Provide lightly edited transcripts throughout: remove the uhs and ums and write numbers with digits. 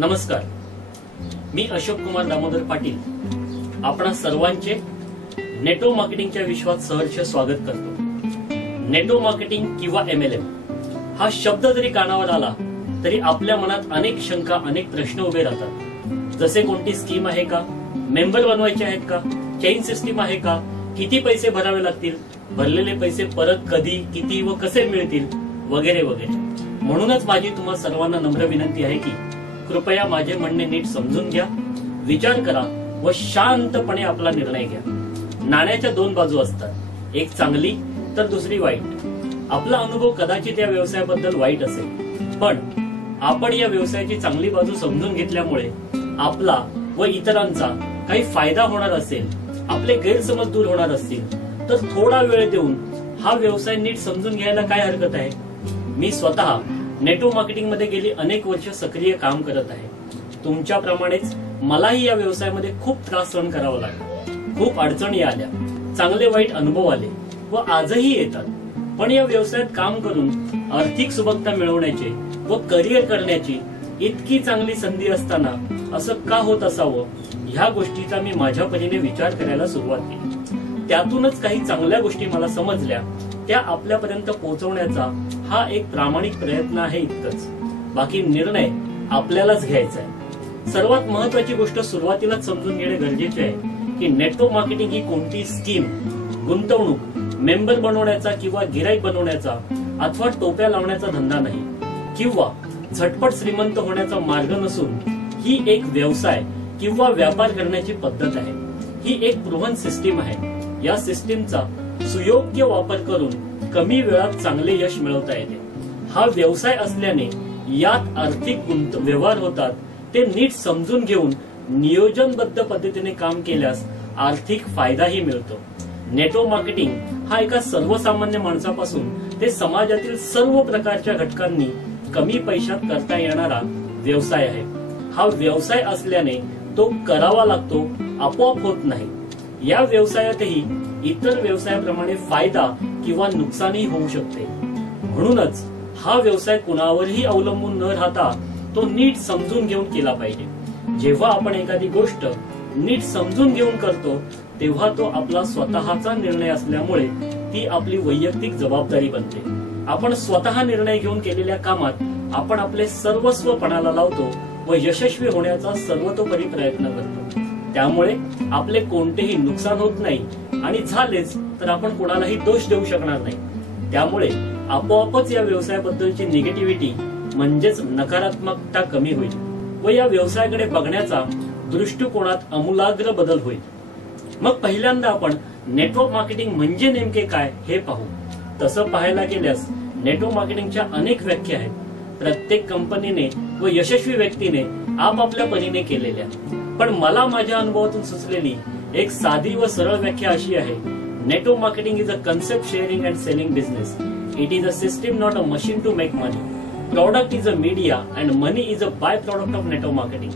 नमस्कार, मी अशोक कुमार दामोदर पाटील आपणा सर्वांचे नेटो मार्केटिंगच्या विश्वात सहर्ष स्वागत करतो। नेटो मार्केटिंग किंवा MLM हा शब्द जरी कानावर आला तरी आपल्या मनात अनेक शंका, अनेक प्रश्न उभे राहतात। जसे कोणती स्कीम आहे का, मेंबर बनवायचे आहेत का, चेन सिस्टीम आहे का, किती पैसे भरावे लागतील, भरलेले पैसे परत कधी, किती व कसे मिळतील, वगैरे वगैरे। म्हणूनच माझी तुम्हा सर्वांना नम्र विनंती आहे की कृपया माझे म्हणणे नीट समजून घ्या, विचार करा व शांतपणे आपला निर्णय घ्या। नाण्याच्या दोन बाजू असतात, एक चांगली तर दुसरी वाईट। आपला अनुभव कदाचित या व्यवसायाबद्दल वाईट असेल, पण आपण या व्यवसायाची चांगली बाजू समजून घेतल्यामुळे आपला व इतरांचा काही फायदा होणार असेल, आपले गैरसमज दूर होणार असतील तर थोडा वेळ देऊन हा व्यवसाय नीट समजून घ्यायला काय हरकत आहे। मी स्वतः नेटो मार्केटिंग मध्ये गेली अनेक वर्ष सक्रिय काम करत आहे। तुमच्याप्रमाणेच मलाही या व्यवसायामध्ये खूप त्रास सहन करावा लागला, खूप अडचणी आल्या, चांगले वाईट अनुभव आले व आजही येतात। पण या व्यवसायात काम करून आर्थिक सुबकता मिळवण्याचे व करिअर करण्याची इतकी चांगली संधी असताना असं का होत असावं, ह्या गोष्टीचा मी माझ्या परीने विचार करायला सुरुवात केली। त्यातूनच काही चांगल्या गोष्टी मला समजल्या, त्या आपल्यापर्यंत पोहोचवण्याचा हा एक प्रामाणिक प्रयत्न आहे, इतकंच। बाकी निर्णय आपल्यालाच घ्यायचा आहे। सर्वात महत्वाची गोष्ट सुरुवातीलाच समजून घेणे गरजेचे आहे की नेटो मार्केटिंग ही कोणती स्कीम, गुंतवणूक, मेंबर बनवण्याचा किंवा गिराईक बनवण्याचा अथवा टोप्या लावण्याचा धंदा नाही, किंवा झटपट श्रीमंत होण्याचा मार्ग नसून ही एक व्यवसाय किंवा व्यापार करण्याची पद्धत आहे। ही एक प्रूव्हन सिस्टीम आहे। या सिस्टीमचा सुयोग्य वापर करून कमी वेळात चांगले यश मिळवता येते। हा व्यवसाय असल्याने यात आर्थिक व्यवहार होतात, ते नीट समजून घेऊन नियोजनबद्ध पद्धतीने काम केल्यास आर्थिक फायदाही मिळतो। नेटो मार्केटिंग हा एका सर्वसामान्य माणसापासून ते समाजातील सर्व प्रकारच्या घटकांनी कमी पैशात करता येणारा व्यवसाय आहे। हा व्यवसाय असल्याने तो करावा लागतो, आपोआप होत नाही। या व्यवसायातही इतर व्यवसायाप्रमाणे फायदा किंवा नुकसानही होऊ शकते। म्हणूनच हा व्यवसाय कुणावरही अवलंबून न राहता तो नीट समजून घेऊन केला पाहिजे। जेव्हा आपण एखादी गोष्ट नीट समजून घेऊन करतो तेव्हा तो आपला स्वतःचा निर्णय असल्यामुळे ती आपली वैयक्तिक जबाबदारी बनते। आपण स्वतः निर्णय घेऊन केलेल्या कामात आपण आपले सर्वस्व पणाला लावतो व यशस्वी होण्याचा सर्वतोपरी प्रयत्न करतो। त्यामुळे आपले कोणतेही नुकसान होत नाही आणि झालेच तर आपण कोणालाही दोष देऊ शकणार नाही। त्यामुळे आपोआपच या व्यवसायाबद्दलची निगेटिव्हिटी म्हणजेच नकारात्मकता कमी होईल व या व्यवसायाकडे बघण्याचा दृष्टिकोनात आमूलाग्र बदल होईल। मग पहिल्यांदा आपण नेटवर्क मार्केटिंग म्हणजे नेमके काय हे पाहू। तसं पाहायला गेल्यास नेटवर्क मार्केटिंगच्या अनेक व्याख्या आहेत, प्रत्येक कंपनीने व यशस्वी व्यक्तीने आपापल्या परीने केलेल्या। पण मला माझ्या अनुभवातून सुचलेली एक साधी व सरळ व्याख्या अशी आहे, network marketing is a concept sharing and selling business. It is a system, not a machine to make money. Product is a media and money is a by product of network marketing.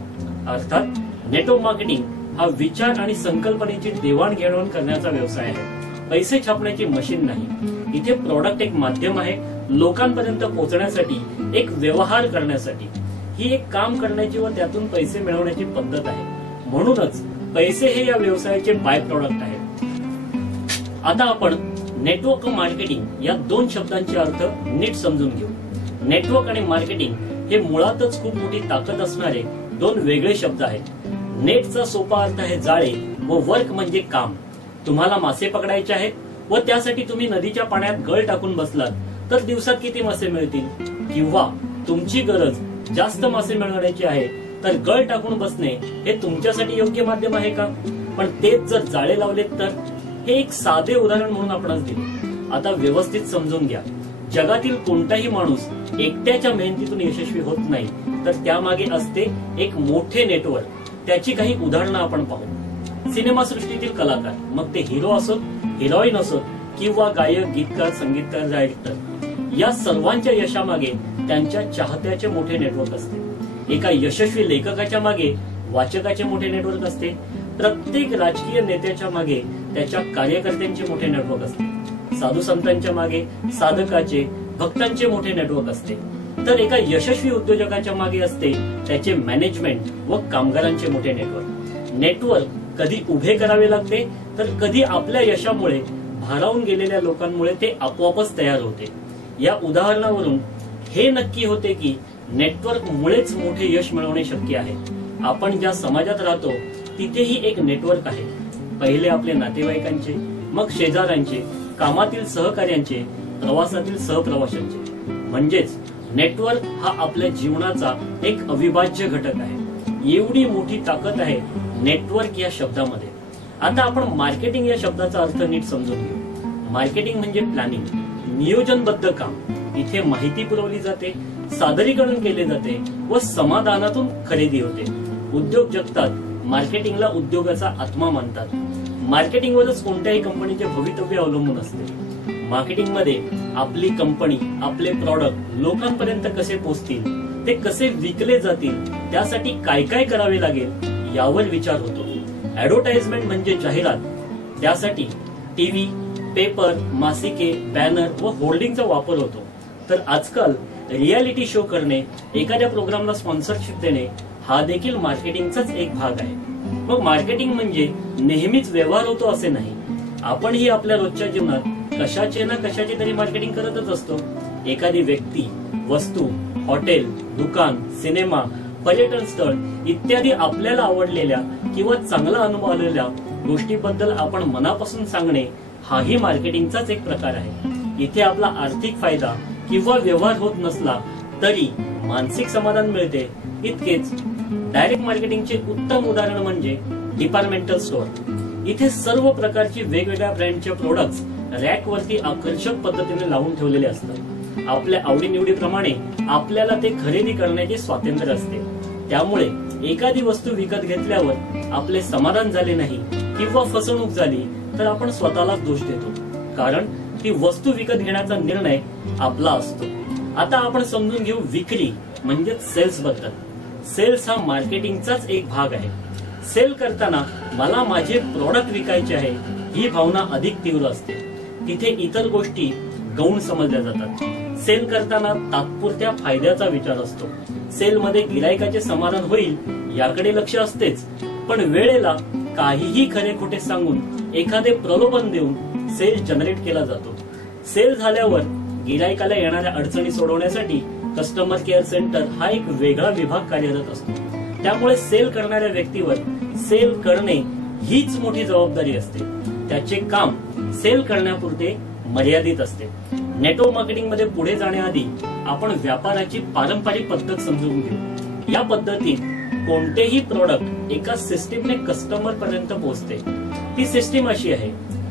अर्थात network marketing हा विचार आणि संकल्पनेची देवाणघेवाण करण्याचा व्यवसाय आहे, पैसे छापण्याची मशीन नाही। इथे प्रोडक्ट एक माध्यम आहे लोकांपर्यंत पोहोचण्यासाठी, एक व्यवहार करण्यासाठी। ही एक काम करण्याची व त्यातून पैसे मिळवण्याची पद्धत आहे। म्हणूनच पैसे हे या व्यवसायाचे बाय प्रोडक्ट आहेत। आता आपण नेटवर्क मार्केटिंग या दोन शब्दांचे अर्थ नीट समजून घेऊ। नेटवर्क आणि मार्केटिंग हे मुळातच खूप मोठी ताकद असणारे दोन वेगळे शब्द आहेत। नेटचा सोपा अर्थ आहे जाळे व वर्क म्हणजे काम। तुम्हाला मासे पकडायचे आहेत व त्यासाठी तुम्ही नदीच्या पाण्यात गळ टाकून बसलात तर दिवसात किती मासे मिळतील? किंवा तुमची गरज जास्त मासे मिळवण्याची आहे तर गळ टाकून बसणे हे तुमच्यासाठी योग्य माध्यम आहे का? पण तेच जर जाळे लावलेत तर? हे एक साधे उदाहरण म्हणून आपणास दिले। आता व्यवस्थित समजून घ्या, जगातील कोणताही माणूस एकट्याच्या मेहनतीतून यशस्वी होत नाही, तर त्यामागे असते एक मोठे नेटवर्क। त्याची काही उदाहरणं आपण पाहू। सिनेमासृष्टीतील कलाकार, मग ते हिरो असोत, हिरोईन असोत किंवा गायक, गीतकार, संगीतकार, डायरेक्टर, या सर्वांच्या यशामागे त्यांच्या चाहत्याचे मोठे नेटवर्क असते। एका यशस्वी लेखकाच्या मागे वाचकाचे मोठे नेटवर्क असते। प्रत्येक राजकीय नेत्याच्या मागे त्याच्या कार्यकर्त्यांचे मोठे नेटवर्क असते। साधू संतांच्या मागे साधकाचे, भक्तांचे मोठे नेटवर्क असते। तर एका यशस्वी उद्योजकाच्या मागे असते त्याचे मॅनेजमेंट व कामगारांचे मोठे नेटवर्क कधी उभे करावे लागते तर कधी आपल्या यशामुळे भारावून गेलेल्या लोकांमुळे ते आपोआपच तयार होते. या उदाहरणावरून हे नक्की होते की नेटवर्क मुळेच मोठे यश मिळवणे शक्य आहे. आपण ज्या समाजात राहतो तिथेही एक नेटवर्क आहे. पहिले आपले नातेवाईकांचे, मग शेजाऱ्यांचे, कामातील सहकार्यांचे, प्रवासातील सहप्रवाशांचे. म्हणजेच नेटवर्क हा आपल्या जीवनाचा एक अविभाज्य घटक आहे. एवढी मोठी ताकद आहे नेटवर्क या शब्दामध्ये. आता आपण मार्केटिंग या शब्दाचा अर्थ नीट समजून घेऊ. मार्केटिंग म्हणजे प्लॅनिंग, नियोजनबद्ध काम. इथे माहिती पुरवली जाते, सादरीकरण केले जाते व समाधानातून खरेदी होते. उद्योग जगतात मार्केटिंगला उद्योगाचा आत्मा मानतात. मार्केटिंगवरच कोणत्याही कंपनीचे भवितव्य अवलंबून असते. मार्केटिंगमध्ये आपली कंपनी, आपले प्रॉडक्ट लोकांपर्यंत कसे पोहोचतील, ते कसे विकले जातील, त्यासाठी काय काय करावे लागेल यावर विचार होतो. ऍडव्हर्टाइजमेंट म्हणजे जाहिरात. त्यासाठी टीव्ही, पेपर, मासिके, बॅनर व होर्डिंगचा वापर होतो. तर आजकाल रियालिटी शो करणे, एखाद्या प्रोग्रामला स्पॉन्सरशिप देणे हा देखील मार्केटिंगचाच एक भाग आहे. मग मार्केटिंग म्हणजे नेहमीच व्यवहार होतो असे नाही. आपणही आपल्या रोजच्या जीवनात कशाचे ना कशाचे तरी मार्केटिंग करतच असतो. एखादी व्यक्ती, वस्तू, हॉटेल, दुकान, सिनेमा, पर्यटन स्थळ इत्यादी आपल्याला आवडलेल्या किंवा चांगला अनुभव आलेल्या गोष्टीबद्दल आपण मनापासून सांगणे हाही मार्केटिंगचाच एक प्रकार आहे. इथे आपला आर्थिक फायदा किंवा व्यवहार होत नसला तरी मानसिक समाधान मिळते इतकेच. डायरेक्ट मार्केटिंगचे उत्तम उदाहरण म्हणजे डिपार्टमेंटल स्टोअर. इथे सर्व प्रकारची वेगवेगळ्या ब्रँडचे प्रोडक्ट्स रॅक वरती आकर्षक पद्धतीने लावून ठेवलेले असतात. आपल्या आवडीनिवडीप्रमाणे आपल्याला ते खरेदी करण्याचे स्वातंत्र्य असते. त्यामुळे एखादी वस्तू विकत घेतल्यावर आपले समाधान झाले नाही किंवा फसवणूक झाली तर आपण स्वतःलाच दोष देतो, कारण ती वस्तू विकत घेण्याचा निर्णय आपला असतो. आता आपण समजून घेऊ विक्री म्हणजे सेल्स बद्दल. सेल्स हा मार्केटिंगचाच एक भाग आहे. सेल करताना मला माझे प्रॉडक्ट विकायचे आहे ही भावना अधिक तीव्र असते. तिथे इतर गोष्टी गौण समजल्या जातात. सेल करताना तात्पुरत्या फायद्याचा विचार असतो. सेलमध्ये गिरायकाचे समाधान होईल याकडे लक्ष असतेच, पण वेळेला काहीही खरे खोटे सांगून एखादे प्रलोभन देऊन सेल जनरेट केला जातो. सेल झाल्यावर गिरायकाला येणाऱ्या अडचणी सोडवण्यासाठी कस्टमर केअर सेंटर हा एक वेगळा विभाग कार्यरत असतो. त्यामुळे सेल करणाऱ्या व्यक्तीवर सेल करणे हीच मोठी जबाबदारी असते. त्याचे काम सेल करण्यापुरते मर्यादित असते. नेटवर्क मार्केटिंग मध्ये पुढे जाण्याआधी आपण व्यापाराची पारंपरिक पद्धत समजून घेऊ. या पद्धतीत कोणतेही प्रॉडक्ट एका सिस्टीमने कस्टमर पर्यंत पोहोचते. ती सिस्टीम अशी आहे: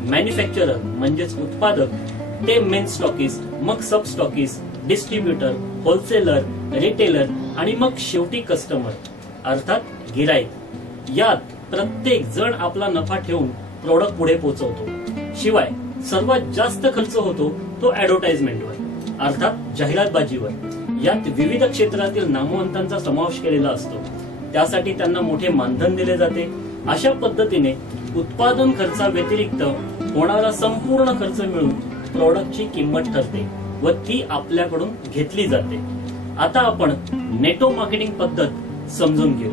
मॅन्युफॅक्चरर म्हणजेच उत्पादक, ते मेन स्टॉकिस्ट, मग सब स्टॉकिस्ट, डिस्ट्रीब्युटर, होलसेलर, रिटेलर आणि मग शेवटी कस्टमर अर्थात गिराईक. यात प्रत्येक जण आपला नफा ठेवून प्रॉडक्ट पुढे पोहोचवतो. शिवाय सर्वात जास्त खर्च होतो तो ऍडव्हर्टाइजमेंटवर अर्थात जाहिरातबाजीवर. यात विविध क्षेत्रातील नामवंतांचा समावेश केलेला असतो. त्यासाठी त्यांना मोठे मानधन दिले जाते. अशा पद्धतीने उत्पादन खर्चाव्यतिरिक्त होणारा संपूर्ण खर्च मिळून प्रॉडक्टची किंमत ठरते व ती आपल्याकडून घेतली जाते. आता आपण नेटवर्क मार्केटिंग पद्धत समजून घेऊ.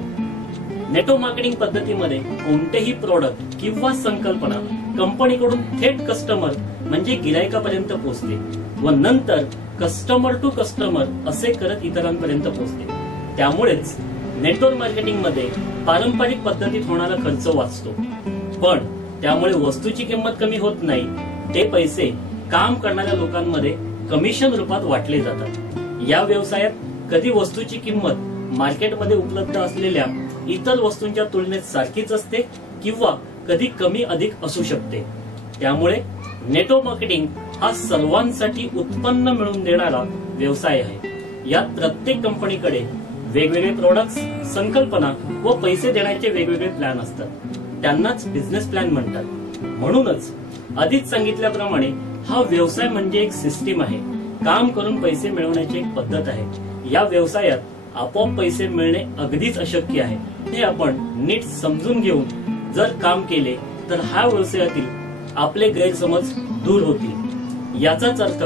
नेटवर्क मार्केटिंग पद्धतीमध्ये कोणतेही प्रॉडक्ट किंवा संकल्पना कंपनीकडून थेट कस्टमर म्हणजे गिरायकापर्यंत पोहोचते व नंतर कस्टमर टू कस्टमर असे करत इतरांपर्यंत पोहोचते. त्यामुळेच नेटवर्क मार्केटिंग मध्ये पारंपरिक पद्धतीत होणारा खर्च वाचतो, पण त्यामुळे वस्तूची किंमत कमी होत नाही. ते पैसे काम करणाऱ्या लोकांमध्ये कमिशन रूपात वाटले जातात. या व्यवसायात कधी वस्तूची किंमत मार्केटमध्ये उपलब्ध असलेल्या इतर वस्तूंच्या तुलनेत सारखीच असते किंवा कधी कमी अधिक असू शकते. त्यामुळे नेटवर्क मार्केटिंग हा सर्वांसाठी उत्पन्न मिळवून देणारा व्यवसाय आहे. यात प्रत्येक कंपनीकडे वेगवेगळे प्रोडक्ट्स, संकल्पना व पैसे देण्याचे वेगवेगळे प्लॅन असतात. त्यांनाच बिझनेस प्लॅन म्हणतात. म्हणूनच आधीच सांगितल्याप्रमाणे हा व्यवसाय म्हणजे एक सिस्टीम आहे. काम करून पैसे मिळवण्याची एक पद्धत आहे. या व्यवसायात आपोआप पैसे मिळणे अगदीच अशक्य आहे. हे आपण नीट समजून घेऊन जर काम केले तर हा व्यवसायातील आपले गैरसमज दूर होतील. याचाच अर्थ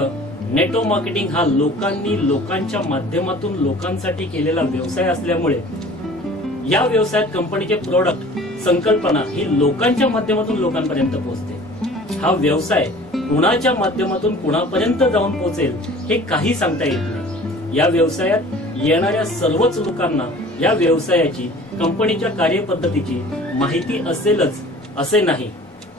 नेटो मार्केटिंग हा लोकांनी लोकांच्या माध्यमातून लोकांसाठी केलेला व्यवसाय असल्यामुळे या व्यवसायात कंपनीचे प्रोडक्ट संकल्पना ही लोकांच्या माध्यमातून लोकांपर्यंत पोहोचते। हा व्यवसाय कुणाच्या माध्यमातून कुणापर्यंत जाऊन पोहोचेल हे काही सांगता येत नाही। या व्यवसायात येणाऱ्या सर्वच लोकांना या व्यवसायाची कंपनीच्या कार्यपद्धतीची माहिती असेलच असे नाही।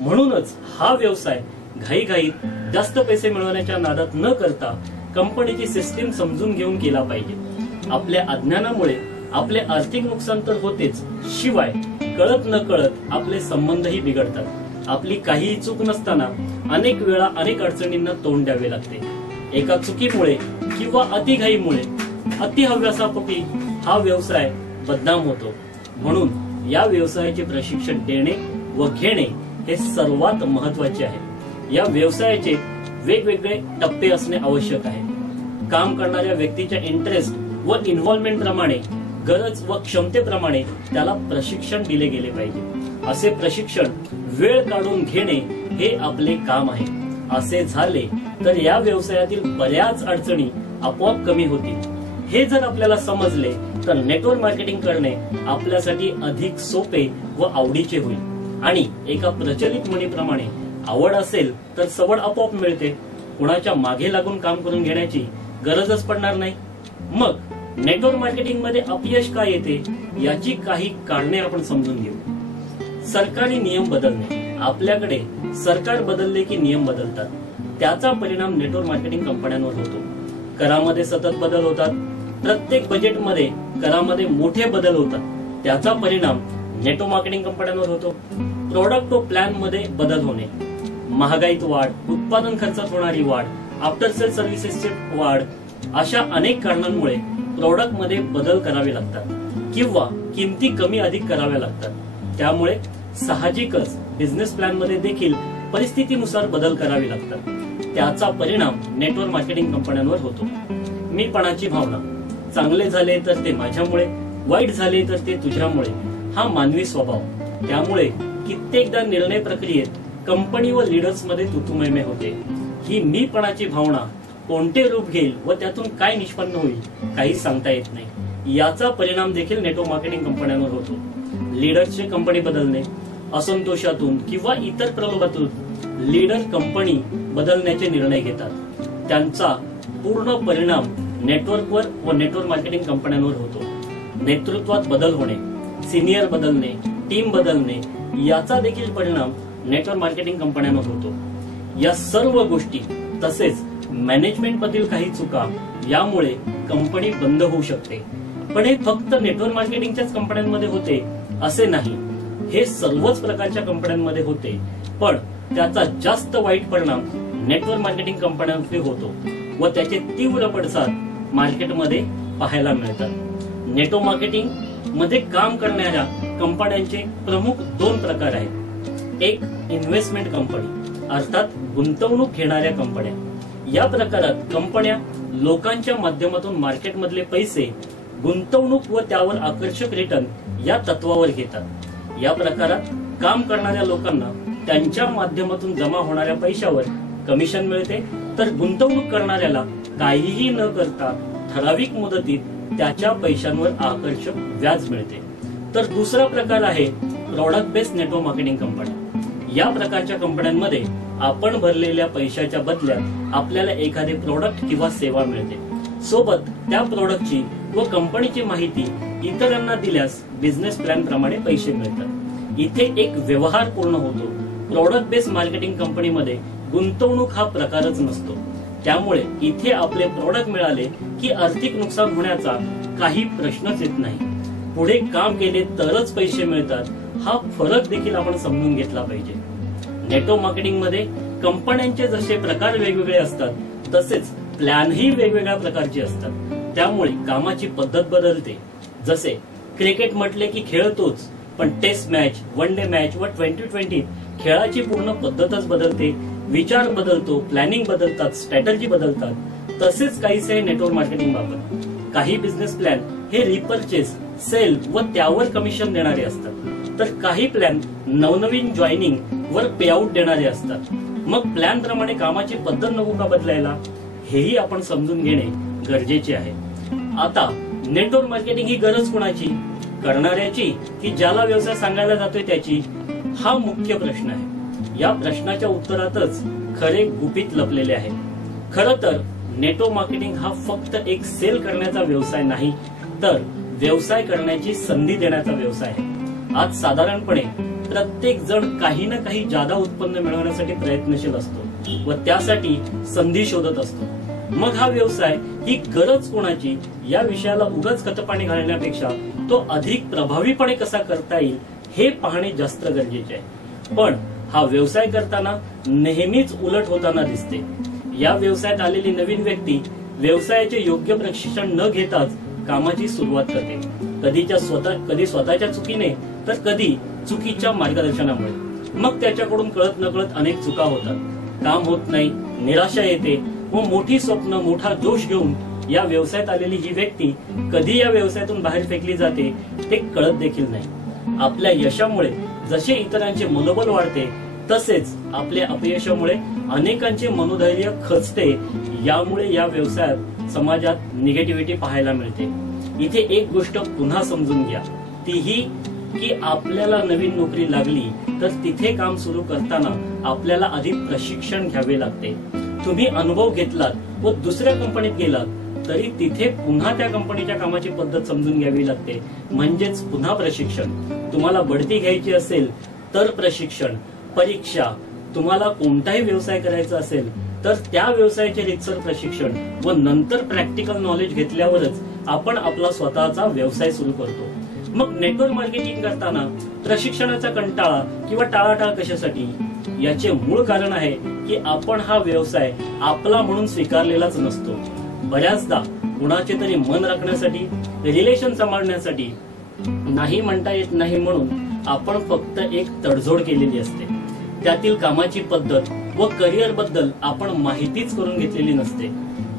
म्हणूनच हा व्यवसाय घाईघाईत जास्त पैसे मिळवण्याच्या नादात न करता कंपनीची सिस्टीम समजून घेऊन केला पाहिजे। आपल्या अज्ञानामुळे आपले आर्थिक नुकसान तर होतेच, शिवाय कळत न कळत आपले संबंधही बिघडतात। आपली काहीही चूक नसताना अनेक वेळा अनेक अडचणींना तोंड द्यावे लागते। एका चुकीमुळे किंवा अतिघाईमुळे अतिहव्यासापोटी हा व्यवसाय बदनाम होतो। म्हणून या व्यवसायाचे प्रशिक्षण देणे व घेणे हे सर्वात महत्वाचे आहे। या व्यवसायाचे वेगवेगळे टप्पे असणे आवश्यक आहे। काम करणाऱ्या व्यक्तीच्या इंटरेस्ट व इन्व्हॉल्वमेंट प्रमाणे, गरज व क्षमतेप्रमाणे त्याला प्रशिक्षण दिले गेले पाहिजे। असे प्रशिक्षण वेळ काढून घेणे हे आपले काम आहे। असे झाले तर या व्यवसायातील बऱ्याच अडचणी आपोआप कमी होतील। हे जर आपल्याला समजले तर नेटवर्क मार्केटिंग करणे आपल्यासाठी अधिक सोपे व आवडीचे होईल। आणि एका प्रचलित म्हणीप्रमाणे आवड असेल तर सवड आपोआप मिळते। कुणाच्या मागे लागून काम करून घेण्याची गरजच पडणार नाही। मग नेटवर्क मार्केटिंग मध्ये अपयश का येते याची काही कारणे आपण समजून घेऊ। सरकारी नियम बदलणे। आपल्याकडे सरकार बदलले की नियम बदलतात, त्याचा परिणाम नेटवर्क मार्केटिंग कंपन्यांवर होतो। करामध्ये सतत बदल होतात, प्रत्येक बजेटमध्ये करामध्ये मोठे बदल होतात, त्याचा परिणाम नेटवर्क मार्केटिंग कंपन्यांवर होतो। प्रोडक्ट व प्लॅन मध्ये बदल होणे, महागाईत वाढ, उत्पादन खर्चात होणारी वाढ, आफ्टर सेल सर्व्हिसेसची वाढ, अशा अनेक कारणांमुळे प्रोडक्ट मध्ये बदल करावे लागतात किंवा किमती कमी अधिक कराव्या लागतात। त्यामुळे साहजिकच बिझनेस प्लॅन मध्ये देखील परिस्थितीनुसार बदल करावे लागतात। त्याचा परिणाम नेटवर्क मार्केटिंग कंपन्यांवर होतो। मीपणाची भावना, चांगले झाले तर ते माझ्यामुळे, वाईट झाले तर ते तुझ्यामुळे, हा मानवी स्वभाव। त्यामुळे कित्येकदा निर्णय प्रक्रियेत कंपनी व लीडर्स मध्ये तुतुमैमे होते। ही मीपणाची भावना कोणते रूप घेईल व त्यातून काय निष्पन्न होईल काही सांगता येत नाही। याचा परिणाम देखील नेटवर्क मार्केटिंग कंपन्यांवर होतो। लीडर्सचे कंपनी बदलणे, असंतोषातून किंवा इतर प्रलोभातून लीडर कंपनी बदलण्याचे निर्णय घेतात। त्यांचा पूर्ण परिणाम नेटवर्कवर व नेटवर्क मार्केटिंग कंपन्यांवर होतो। नेतृत्वात बदल होणे, सिनियर बदलणे, टीम बदलणे, याचा देखील परिणाम नेटवर्क मार्केटिंग कंपन्यांवर होतो। या सर्व गोष्टी तसेच मॅनेजमेंट मधील काही चुका यामुळे कंपनी बंद होऊ शकते। पण हे फक्त नेटवर्क मार्केटिंगच्याच कंपन्यांमध्ये होते असे नाही, हे सर्वच प्रकारच्या कंपन्यांमध्ये होते। पण त्याचा जास्त वाईट परिणाम नेटवर्क मार्केटिंग कंपन्यांमध्ये होतो व त्याचे तीव्र पडसाद मार्केटमध्ये पाहायला मिळतात। नेटवर्क मार्केटिंग मध्ये काम करणाऱ्या कंपन्यांचे प्रमुख दोन प्रकार आहेत। एक इन्व्हेस्टमेंट कंपनी, अर्थात गुंतवणूक घेणाऱ्या कंपन्या। या प्रकारात कंपन्या लोकांच्या माध्यमातून मार्केटमधले पैसे गुंतवणूक व त्यावर आकर्षक रिटर्न या तत्वावर घेतात। या प्रकारात काम करणाऱ्या लोकांना त्यांच्या माध्यमातून जमा होणाऱ्या पैशावर कमिशन मिळते, तर गुंतवणूक करणाऱ्याला काहीही न करता ठराविक मुदतीत त्याच्या पैशांवर आकर्षक व्याज मिळते। तर दुसरा प्रकार आहे प्रॉडक्ट बेस्ड नेटवर्क मार्केटिंग कंपन्या। या प्रकारच्या कंपन्यांमध्ये आपण भरलेल्या पैशाच्या बदल्यात आपल्याला एखादे प्रोडक्ट किंवा सेवा मिळते, सोबत त्या प्रोडक्टची व कंपनीची माहिती इतरांना दिल्यास बिझनेस प्लॅन प्रमाणे पैसे मिळतात। इथे एक व्यवहार पूर्ण होतो। प्रॉडक्ट बेस्ड मार्केटिंग कंपनीमध्ये गुंतवणूक हा प्रकारच नसतो, त्यामुळे इथे आपले प्रोडक्ट मिळाले की आर्थिक नुकसान होण्याचा काही प्रश्नच येत नाही। पुढे काम केले तरच पैसे मिळतात, हा फरक देखील आपण समजून घेतला पाहिजे। नेटवर्क मार्केटिंग मध्ये कंपन्यांचे जसे प्रकार वेगवेगळे असतात, तसेच प्लॅनही वेगवेगळ्या प्रकारचे असतात। त्यामुळे कामाची पद्धत बदलते। जसे क्रिकेट म्हटले की खेळतोच, पण test match, one day match व 2020 खेळाची पूर्ण पद्धतच बदलते, विचार बदलतो, प्लॅनिंग बदलतात, स्ट्रॅटजी बदलतात। तसेच काहीसे नेटवर्क मार्केटिंग बाबत काही बिझनेस प्लॅन हे रिपर्चेस, सेल व त्यावर कमिशन देणारे असतात, तर काही प्लॅन नवनवीन जॉईनिंग वर पे आउट देणारे असतात। मग प्लॅन प्रमाणे कामाची पद्धत नको का बदलायला? हेही आपण समजून घेणे गरजेचे आहे. आता नेटवर्क मार्केटिंग ही गरज कोणाची, करणाऱ्याची की ज्याला व्यवसाय सांगायला जातोय त्याची, हा मुख्य प्रश्न आहे. या प्रश्नाच्या उत्तरातच खरे गुपित लपलेले आहे. खरं तर नेटवर्क मार्केटिंग हा फक्त एक सेल करण्याचा व्यवसाय नाही, तर व्यवसाय करण्याची संधी देण्याचा व्यवसाय आहे. आज साधारणपणे प्रत्येक जण काही ना काही जादा उत्पन्न मिळवण्यासाठी प्रयत्नशील असतो व त्यासाठी संधी शोधत असतो. मग हा व्यवसाय ही गरज कोणाची या विषयाला उगाच खतपाणी घालण्यापेक्षा तो अधिक प्रभावीपणे कसा करता येईल हे पाहणे जास्त गरजेचे आहे. पण हा व्यवसाय करताना नेहमीच उलट होताना दिसते. या व्यवसायात आलेली नवीन व्यक्ती व्यवसायाचे योग्य प्रशिक्षण न घेताच कामाची सुरुवात करते. कधी स्वतःच्या चुकीने तर कधी चुकीच्या मार्गदर्शनामुळे. मग त्याच्याकडून कळत नकळत अनेक चुका होतात, काम होत नाही, निराशा येते व मोठी स्वप्न, मोठा जोश घेऊन या व्यवसायात आलेली ही व्यक्ती कधी या व्यवसायातून बाहेर फेकली जाते ते कळत देखील नाही. आपल्या यशामुळे जसे इतरांचे मनोबल वाढते तसेच आपल्या अपयशामुळे अनेकांचे मनोधैर्य खचते. यामुळे या व्यवसायात समाजात निगेटिव्हिटी पाहायला मिळते. इथे एक गोष्ट पुन्हा समजून घ्या, तीही की आपल्याला नवीन नोकरी लागली तर तिथे काम सुरू करताना आपल्याला आधी प्रशिक्षण घ्यावे लागते. तुम्ही अनुभव घेतलात व दुसऱ्या कंपनीत गेलात तरी तिथे पुन्हा त्या कंपनीच्या कामाची पद्धत समजून घ्यावी लागते, म्हणजेच पुन्हा प्रशिक्षण. तुम्हाला बढती घ्यायची असेल तर प्रशिक्षण, परीक्षा. तुम्हाला कोणताही व्यवसाय करायचा असेल तर त्या व्यवसायाचे रीतसर प्रशिक्षण व नंतर प्रॅक्टिकल नॉलेज घेतल्यावरच आपण आपला स्वतःचा व्यवसाय सुरू करतो. मग नेटवर्क मार्केटिंग करताना प्रशिक्षणाचा कंटाळा किंवा टाळाटाळ कशासाठी? याचे मूळ कारण आहे की आपण हा व्यवसाय आपला म्हणून स्वीकारलेलाच नसतो. बऱ्याचदा कुणाचे तरी मन राखण्यासाठी, रिलेशन सांभाळण्यासाठी, नाही म्हणता येत नाही म्हणून आपण फक्त एक तडजोड केलेली असते. त्यातील कामाची पद्धत व करिअर बद्दल आपण माहितीच करून घेतलेली नसते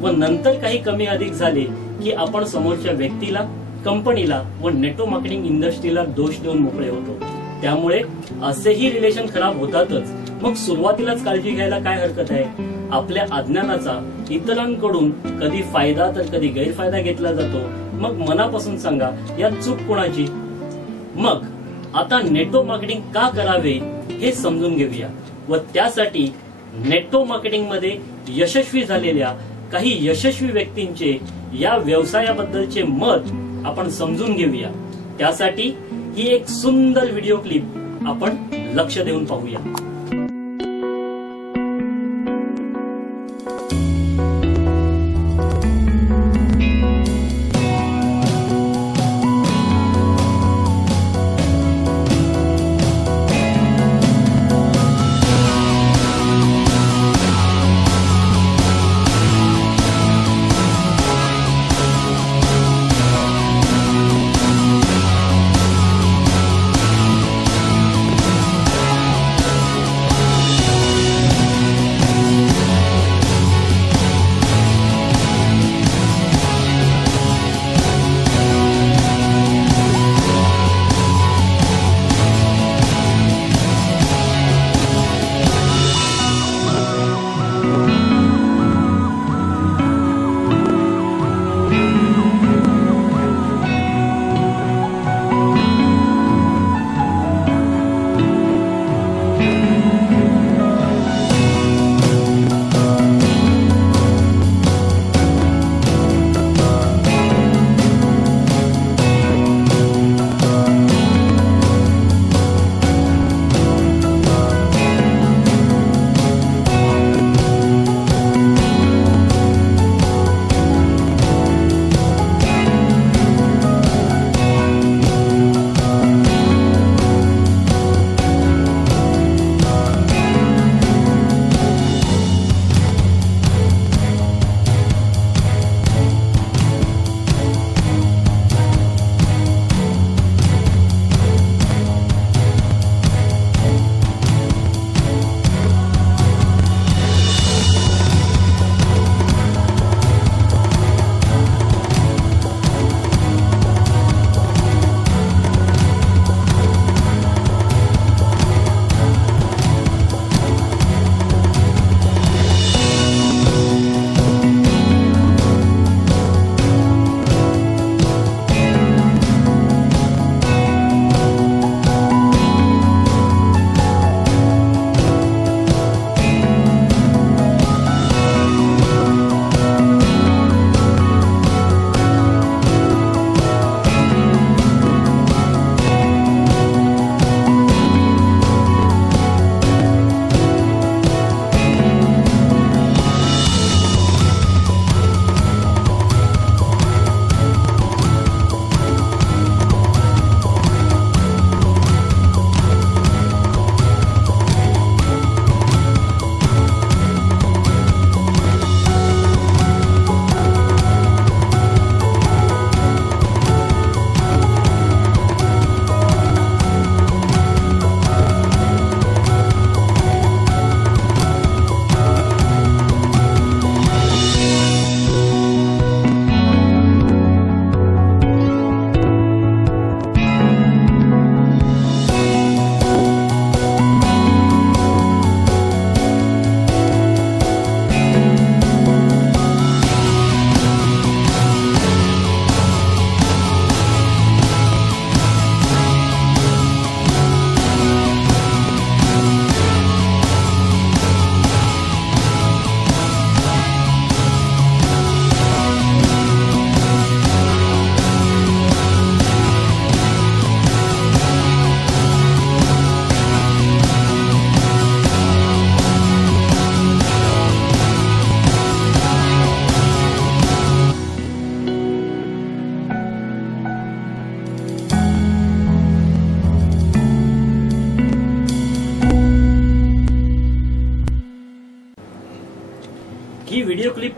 व नंतर काही कमी अधिक झाले की आपण समोरच्या व्यक्तीला, कंपनीला व नेटवर्क मार्केटिंग इंडस्ट्रीला दोष देऊन मोकळे होतो. त्यामुळे असेही रिलेशन खराब होतातच. मग सुरुवातीलाच काळजी घ्यायला काय हरकत आहे? आपल्या अज्ञानाचा इतरांकडून कधी फायदा तर कधी गैरफायदा घेतला जातो. मग मनापासून सांगा, यात चूक कोणाची? मग आता नेटवर्क मार्केटिंग का करावे हे समजून घेऊया व त्यासाठी नेटवर्क मार्केटिंग मध्ये यशस्वी झालेल्या काही यशस्वी व्यक्तींचे या व्यवसायाबद्दलचे मत आपण समजून घेऊया. त्यासाठी ही एक सुंदर व्हिडिओ क्लिप आपण लक्ष देऊन पाहूया.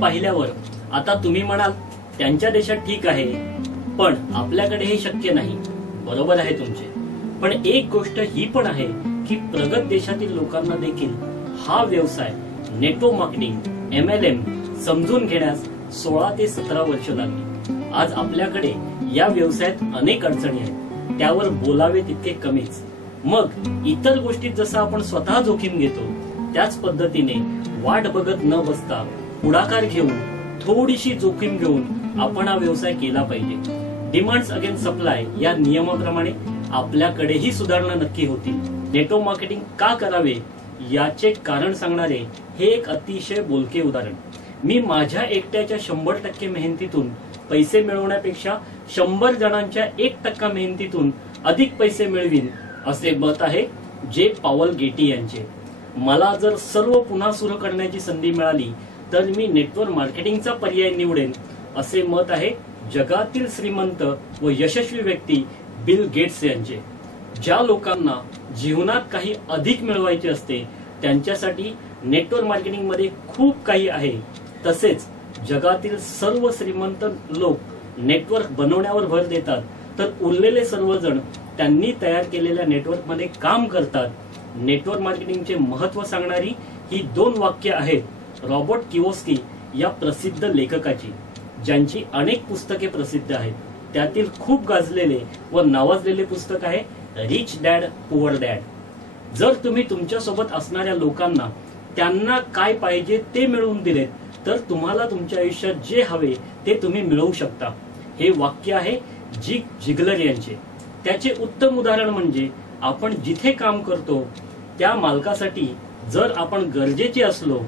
पाहिल्यावर आता तुम्ही म्हणाल त्यांच्या देशात ठीक आहे, पण आपल्याकडे हे शक्य नाही. बरोबर आहे तुमचे, पण एक गोष्ट ही पण आहे की प्रगत देशातील लोकांना देखील हा व्यवसाय नेटवर्क मार्केटिंग MLM समजून घेण्यास 16 ते 17 वर्ष लागली. आज आपल्याकडे या व्यवसायात अनेक अडचणी आहेत, त्यावर बोलावे तितके कमीच. मग इतर गोष्टीत जसं आपण स्वतः जोखीम घेतो त्याच पद्धतीने वाट बघत न बसता पुढाकार घेऊन थोडीशी जोखीम घेऊन आपण हा व्यवसाय केला पाहिजे. डिमांड्स अगेन्स्ट सप्लाय या नियमाप्रमाणे आपल्याकडेही सुधारणा नक्की होतील. नेटवर्क मार्केटिंग का करावे याचे कारण सांगणारे हे एक अतिशय बोलके उदाहरण. मी माझ्या एकट्याच्या 100% मेहनतीतून पैसे मिळवण्यापेक्षा 100 जणांच्या 1% मेहनतीतून अधिक पैसे मिळवीन असे मत आहे जे पॉल गेटी यांचे. मला जर सर्व पुन्हा सुरू करण्याची संधी मिळाली तर मी नेटवर्क मार्केटिंगचा पर्याय निवडेन असे मत आहे जगातील श्रीमंत व यशस्वी व्यक्ती बिल गेट्स यांचे. ज्या लोकांना जीवनात काही अधिक मिळवायचे असते त्यांच्यासाठी नेटवर्क मार्केटिंग मध्ये खूप काही आहे. तसेच जगातील सर्व श्रीमंत लोक नेटवर्क बनवण्यावर भर देतात, तर उरलेले सर्वजण त्यांनी तयार केलेल्या नेटवर्क मध्ये काम करतात. नेटवर्क मार्केटिंगचे महत्व सांगणारी ही 2 वाक्य आहेत रॉबर्ट किओस्की या प्रसिद्ध लेखकाची, ज्यांची अनेक पुस्तके प्रसिद्ध आहेत. त्यातील खूप गाजलेले व नावाजलेले पुस्तक आहे रिच डॅड पुअर डॅड. जर तुम्ही तुमच्या सोबत असणाऱ्या लोकांना त्यांना काय पाहिजे ते मिळवून दिलेत तर तुम्हाला तुमच्या आयुष्यात जे हवे ते तुम्ही मिळवू शकता. हे वाक्य आहे जिग जिगलर यांचे. त्याचे उत्तम उदाहरण म्हणजे आपण जिथे काम करतो त्या मालकासाठी जर आपण गरजेचे असलो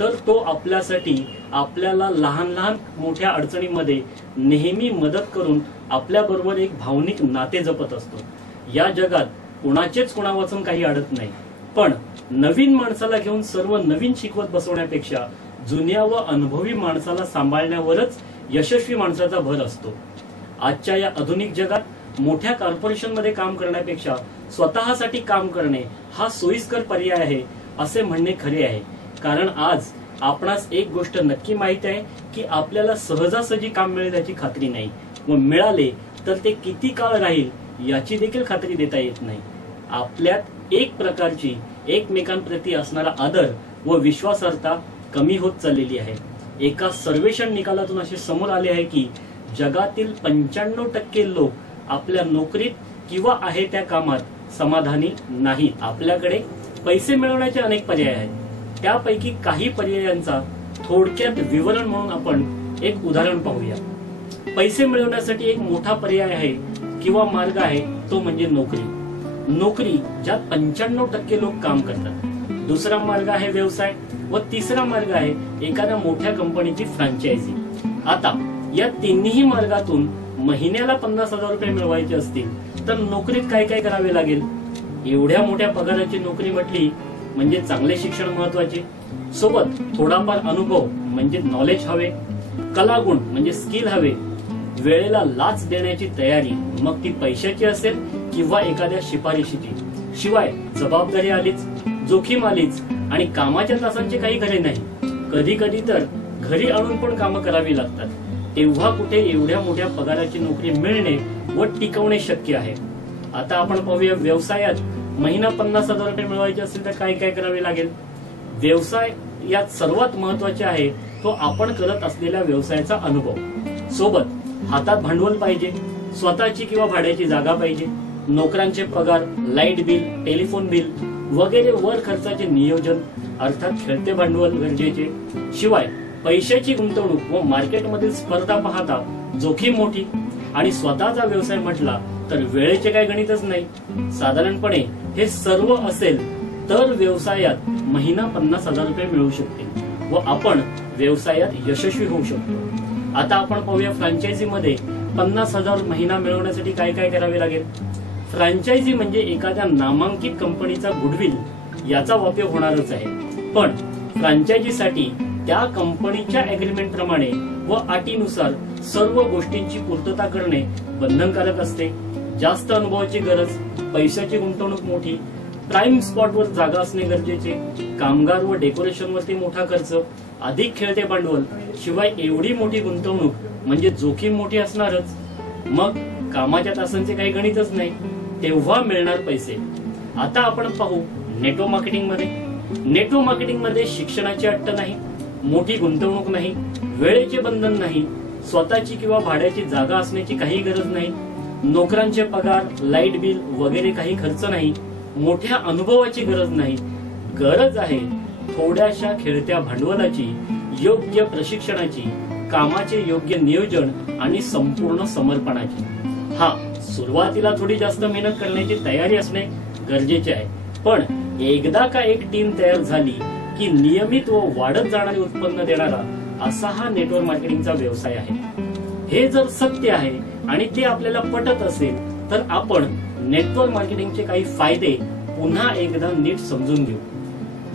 तर तो आपल्यासाठी आपल्याला लहान लहान मोठ्या अडचणीमध्ये नेहमी मदत करून आपल्या बरोबर एक भावनिक नाते जपत असतो. या जगात कोणाचेच कोणावाचून काही अडत नाही, पण नवीन माणसाला घेऊन सर्व नवीन शिकवत बसवण्यापेक्षा जुन्या व अनुभवी माणसाला सांभाळण्यावरच यशस्वी माणसाचा भर असतो. आजच्या या आधुनिक जगात मोठ्या कॉर्पोरेशन मध्ये काम करण्यापेक्षा स्वतःसाठी काम करणे हा सोयीस्कर पर्याय आहे असे म्हणणे खरे आहे. कारण आज आपणास एक गोष्ट नक्की माहित आहे की आपल्याला सहजासहजी काम मिळेल याची खात्री नाही, व मिळाले तर ते किती काळ राहील याची देखील खात्री देता येत नाही. आपल्यात एक प्रकारची एकमेकांप्रती असणारा आदर व विश्वासार्हता कमी होत चाललेली आहे. एका सर्वेक्षण निकालातून असे समोर आले आहे की जगातील 95% लोक आपल्या नोकरीत किंवा आहे त्या कामात समाधानी नाहीत. आपल्याकडे पैसे मिळवण्याचे अनेक पर्याय आहेत. त्यापैकी काही पर्यायांचा थोडक्यात विवरण म्हणून आपण एक उदाहरण पाहूया. पैसे मिळवण्यासाठी एक मोठा पर्याय आहे किंवा मार्ग आहे तो म्हणजे नोकरी. नोकरी ज्यात 95% लोक काम करतात. दुसरा मार्ग आहे व्यवसाय व तिसरा मार्ग आहे एखाद्या मोठ्या कंपनीची फ्रँचायझी. आता या तिन्ही मार्गातून महिन्याला 50,000 रुपये मिळवायचे असतील तर नोकरीत काय काय करावे लागेल. एवढ्या मोठ्या पगाराची नोकरी म्हटली म्हणजे चांगले शिक्षण महत्वाचे, सोबत थोडाफार अनुभव म्हणजे नॉलेज हवे, कलागुण म्हणजे स्किल हवे, वेळेला लाच देण्याची तयारी मग ती पैशाची असेल किंवा एखाद्या शिफारशीची, शिवाय जबाबदारी आलीच, जोखीम आलीच आणि कामाच्या तासांचे काही खरे नाही. कधी कधी तर घरी आणून पण कामं करावी लागतात. तेव्हा कुठे एवढ्या मोठ्या पगाराची नोकरी मिळणे व टिकवणे शक्य आहे. आता आपण पाहूया व्यवसायात महिना 50,000 रुपये मिळवायचे असेल तर काय काय करावे लागेल. व्यवसाय यात सर्वात महत्वाचे आहे तो आपण करत असलेल्या व्यवसायाचा अनुभव, सोबत हातात भांडवल पाहिजे, स्वतःची किंवा भाड्याची जागा पाहिजे, नोकरांचे पगार, लाईट बिल, टेलिफोन बिल वगैरे वर खर्चाचे नियोजन अर्थात खेळते भांडवल गरजेचे, शिवाय पैशाची गुंतवणूक व मार्केटमधील स्पर्धा पाहता जोखीम मोठी आणि स्वतःचा व्यवसाय म्हटला तर वेळेचे काय गणितच नाही. साधारणपणे हे सर्व असेल तर व्यवसायात महिना 50,000 रुपये मिळू शकतील व आपण व्यवसायात यशस्वी होऊ शकतो. आता आपण पाहूया फ्रँचायझी मध्ये 50,000 महिना मिळवण्यासाठी काय काय करावे लागेल. फ्रँचायझी म्हणजे एखाद्या नामांकित कंपनीचा गुडविल याचा उपयोग होणारच आहे, पण फ्रँचायझीसाठी त्या कंपनीच्या अग्रीमेंट प्रमाणे व अटीनुसार सर्व गोष्टींची पूर्तता करणे बंधनकारक असते. जास्त अनुभवाची गरज, पैशाची गुंतवणूक मोठी, प्राइम स्पॉटवर जागा असणे गरजेचे, कामगार व डेकोरेशन वरती मोठा खर्च, अधिक खेळते भांडवल शिवाय एवढी मोठी गुंतवणूक म्हणजे जोखीम मोठी असणारच. मग कामाच्या तासांचे काही गणितच नाही, तेव्हा मिळणार पैसे. आता आपण पाहू नेटो मार्केटिंग मध्ये. नेटो मार्केटिंग मध्ये शिक्षणाची अट्ट नाही, मोठी गुंतवणूक नाही, वेळेचे बंधन नाही, स्वतःची किंवा भाड्याची जागा असण्याची काही गरज नाही, नोकरांचे पगार, लाईट बिल वगैरे काही खर्च नाही, मोठ्या अनुभवाची गरज नाही. गरज आहे थोड्याशा खेळत्या भांडवलाची, योग्य प्रशिक्षणाची, कामाचे योग्य नियोजन आणि संपूर्ण समर्पणाची. हा, सुरुवातीला थोडी जास्त मेहनत करण्याची तयारी असणे गरजेचे आहे, पण एकदा का एक टीम तयार झाली की नियमित व वाढत जाणारे उत्पन्न देणारा असा हा नेटवर्क मार्केटिंगचा व्यवसाय आहे. हे जर सत्य आहे आणि ते आपल्याला पटत असेल तर आपण नेटवर्क मार्केटिंगचे काही फायदे पुन्हा एकदा नीट समजून घेऊ.